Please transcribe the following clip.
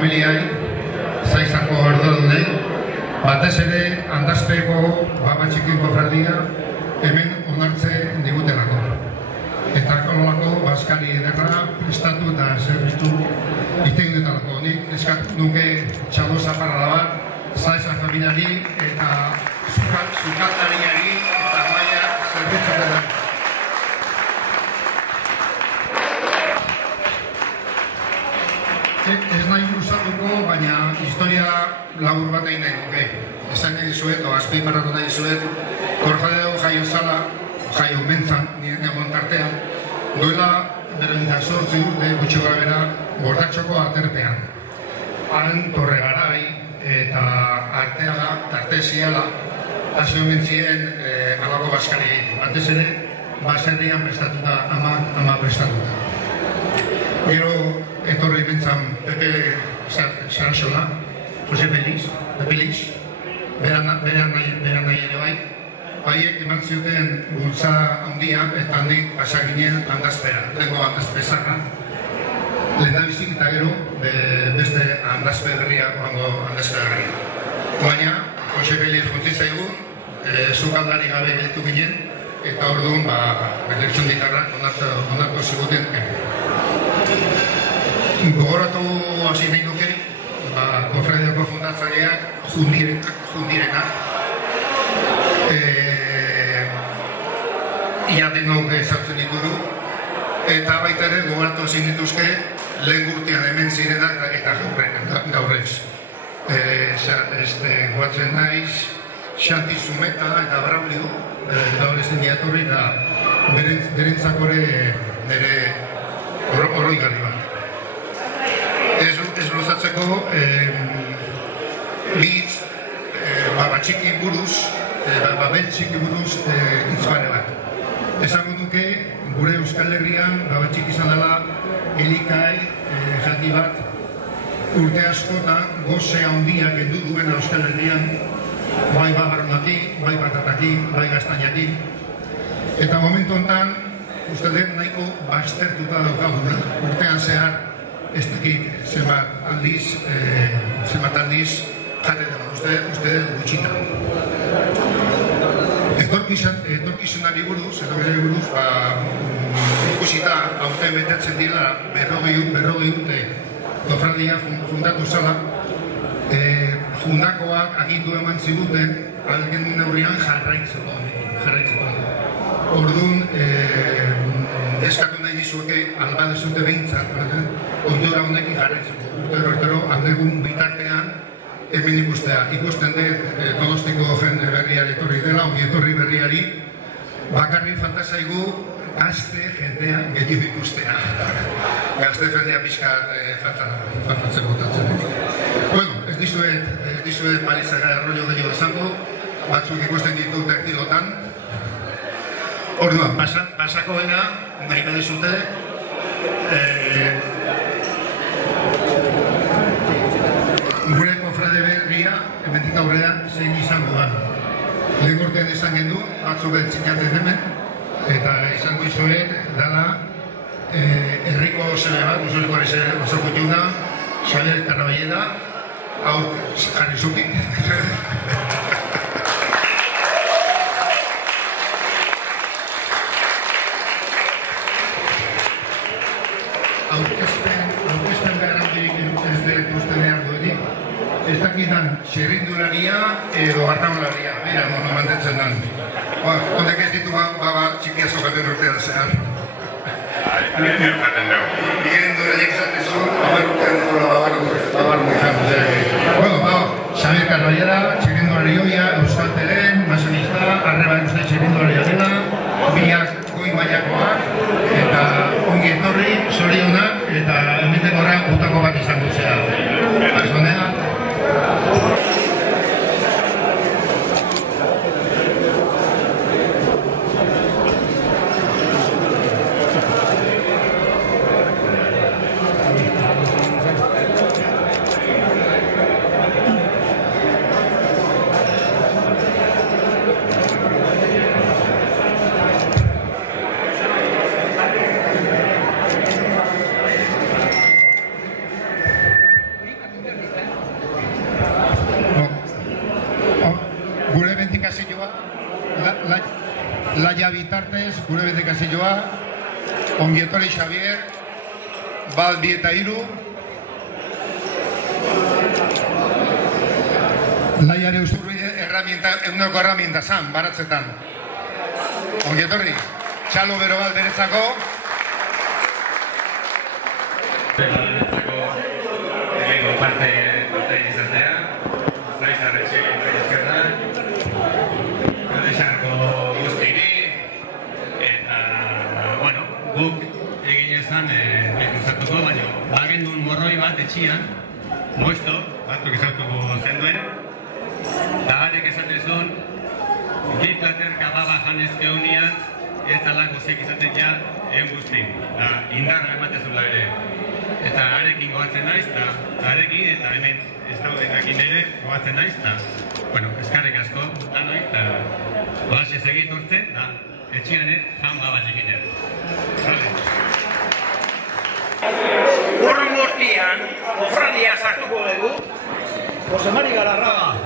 familiai, Zaizako ardadunei, batez ere Andazpeko Baba Txiki kofradia hemen onartze digutelako. Eta kololako Baskari ederra prestatu eta zerbitu iten dutelako. Nik eskatu nuke txalo zaparrada bat, Zaiza familiari eta zukatariari eta maia zerbitzu dela. Ez nahi luzatuko, baina historia labur bat egin nahi nuke. Esan nahi dizuet, o azpimarratu nahi dizuet, Korjadeo jaio zala, jaio mentzan, nire egon tartean, duela 48 urte gutxi gara Bordatxoko aterpean. Han Torre Garai eta Arteaga, Tartesiala, hasi omen ziren alako Baskari. Batez ere, baserrian prestatuta, ama prestatuta. Gero, etorri bintzan Pepe Sarasola, Jose Pepe Lix, beran nahi ere bai. Haiek eman zioten bultza handia eta handik pasa ginen Andazpera, lengo Andazpezarra. Lehendabizik eta gero beste Andazpe berria, oango Andazpe berria. Baina, Jose Pepe Lix juntzi zaigu, zukaldari gabe gelitu ginen, eta orduan, elekzion ditarrak onartu ziguten. Gogoratu hasi nahi nuke, konferenziako fundatzaileak jundirenak. Ia denok ezartzen ditugu, eta baita ere gogoratu hasi dituzke lehen gurtian hemen zirenak eta gaurrez. Goatzen naiz, Xanti Zumeta eta Braulio, gaur ezin diatorri eta berentzakore nire oroigarri bat. Ez luzatzeko, hitz Baba Txiki buruz, Babel Txiki buruz hitz bare bat. Esango duke, gure Euskal Herrian Baba Txiki izan dela elikai jati bat urte asko eta goze handiak endu duen Euskal Herrian, bai babaronatik, bai batatatik, bai gaztainatik. Eta momentu honetan, uste dut nahiko baztertuta daukaguna, urtean zehar, ez dakit zenbat aldiz jate dela, uste gutxita. Etorkizunari buruz, ikusita aurten betetzen dira 40 urte kofradia fundatu zala, fundakoak agindu eman ziguten algen neurrian jarraitzeko. Orduan, eskatu nahi dizueke albadezute behintzat, oitura honekin jarraitzeko. Urtero, aldegun bitartean, hemen ikustea. Ikusten dut Donostiko jende berriari etorri dela, ongi etorri berriari, bakarri fantazaigu gazte jendea gehiago ikustea. Gazte jendea pixka faltatzen botatzen. Bueno, ez dizuet palizaga errollo gehiago esango, batzuk ikusten ditu tertilotan. Orduan, pasako baina, nahi badizute, gure kofrade berria, hemendik aurrean, zein izango da. Lehen urtean esan gendu, batzuk entzinaten hemen, eta izango izuet, dala, herriko zebe bat, musulikoari zebe oso kutxuna, Xabier Caraballeda, hau jarri zuki. Aurkezpen behar handirik ez dut uste behar duenik. Ez dakitan xerrindularia edo arraunlaria, bera, mantentzen dan. Ondek ez ditu baba txikia sokaten urtean zehar. Bien duraiek zatezu, babar urtean dut babar urtean. Bueno, Xabier Caraballeda, xerrindulari hoia, Euskal Telen, masenista, arreba euskal xerrindularia dela, biak goi mailakoak, eta ongi etorri, zorionak, eta hementek horra gutako bat izango zera. Azonea. Laia bitartez, gure betekazioa, Ongietorri Xavier, Bal 2 eta 3, Laiare Usturbide eguneko herramienta zan, baratzetan. Ongietorri, txalo bero bat beretzako. Egingo parte izatea, Zaizarretxe, Zaizkerra, Kadexarko guztiri, eta, bueno, guk egin ezan izatuko, baina bagendun morroi bat etxian, moizto, batzuk izatuko zenduen, eta garek esatezun, gehi platerka baba janezke honian, ez talako zek izaten ja, egin guztin, eta indarra ematezula ere. Eta arekin goatzen naiz, eta arekin eta hemen ez daudenakin ere goatzen naiz, eta, bueno, eskarrik asko, lanoi, eta horaxe segit urtzen, eta etxiane jamba bat egitea. Sale. Urrun guztian, ofrandia sartuko dugu, Jose Mari Galarraga.